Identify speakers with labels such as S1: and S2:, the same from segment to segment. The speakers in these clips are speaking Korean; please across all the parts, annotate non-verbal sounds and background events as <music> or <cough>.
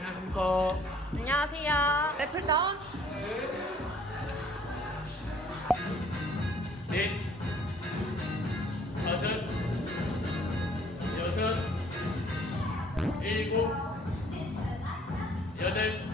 S1: 안녕하십니까.
S2: 안녕하세요. 애플다운.
S1: 넷, 다섯, 여섯, 일곱, 여덟,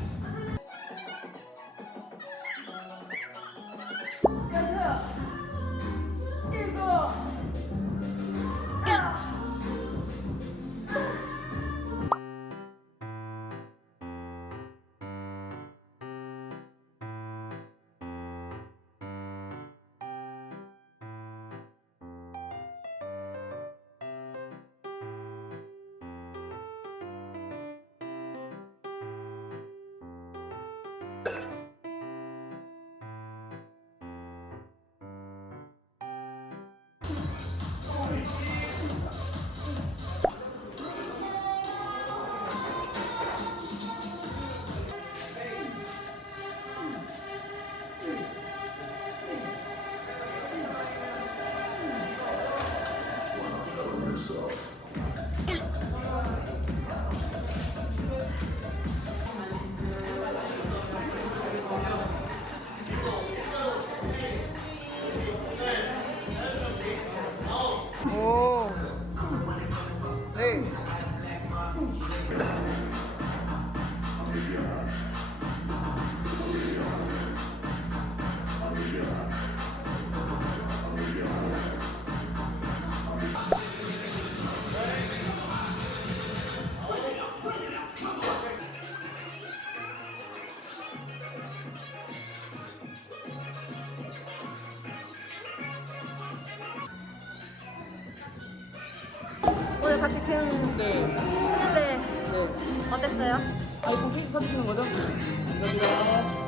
S2: 같이 큰
S1: 네.
S2: 했는데
S1: 네.
S2: 어땠어요?
S1: 아, 이거 케이크 사주시는 거죠? 감사합니다.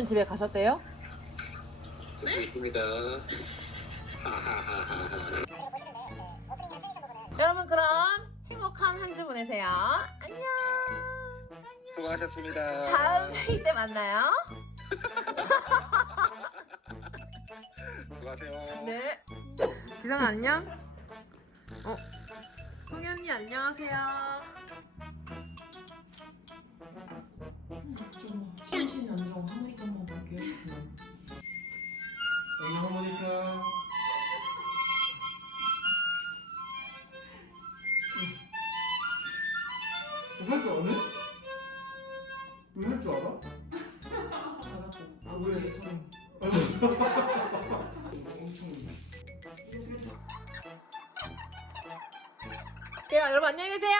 S2: 성규님은 집에 가셨대요?
S3: 있습니다.
S2: 여러분 그럼 행복한 한 주 보내세요. 안녕.
S3: 수고하셨습니다.
S2: 다음 회의 때 만나요.
S3: 수고하세요.
S2: 네. 기상 안녕. 어. 언니 안녕하세요.
S1: 하모니카. 할줄 아네? 왜할줄 알아? 잘하고. 아, 왜 사람? 엄청.
S2: 네, 여러분 안녕히 계세요.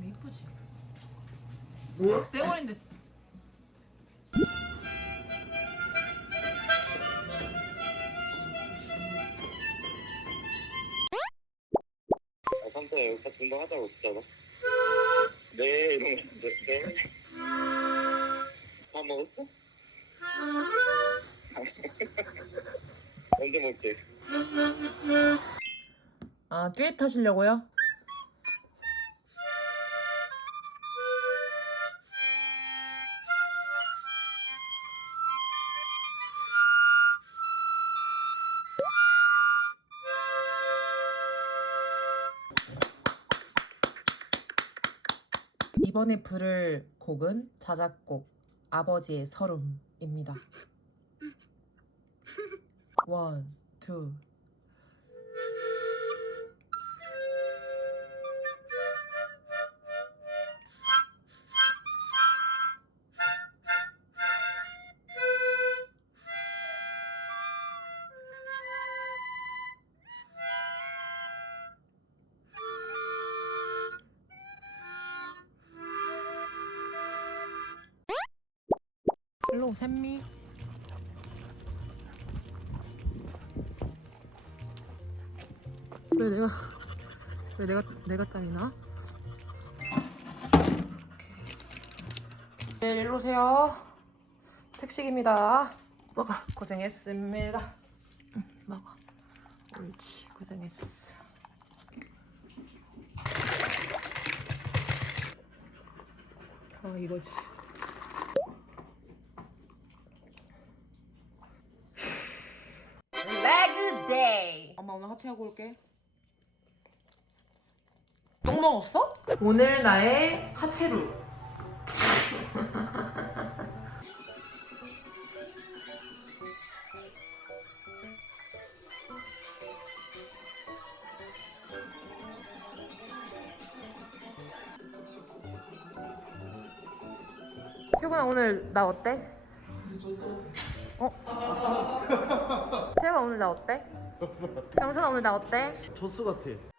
S2: 이쁘지? 쌩얼인데
S3: 아, 삼촌 여기서 공부하자고 했잖아. 네, 이러면 네, 네. 다 먹었어? 언제 먹게?
S2: 아 듀엣 하시려고요? 이번에 부를 곡은 자작곡 아버지의 서름입니다. <laughs> 원, 투. 일로 샘미. 왜 내가 왜 내가 내가 땀이 나? 네, 일로 오세요. 택식입니다. 먹어. 고생했습니다. 응, 먹어. 옳지. 고생했어. 아 이거지. 엄마 오늘 하체하고 올게. 똥 먹었어? 오늘 나의 하체루. <laughs> 효근아 오늘 나 어때? 어? <laughs> 태영아 오늘 나 어때? 영선아 오늘 나 어때?
S4: 조스 같아.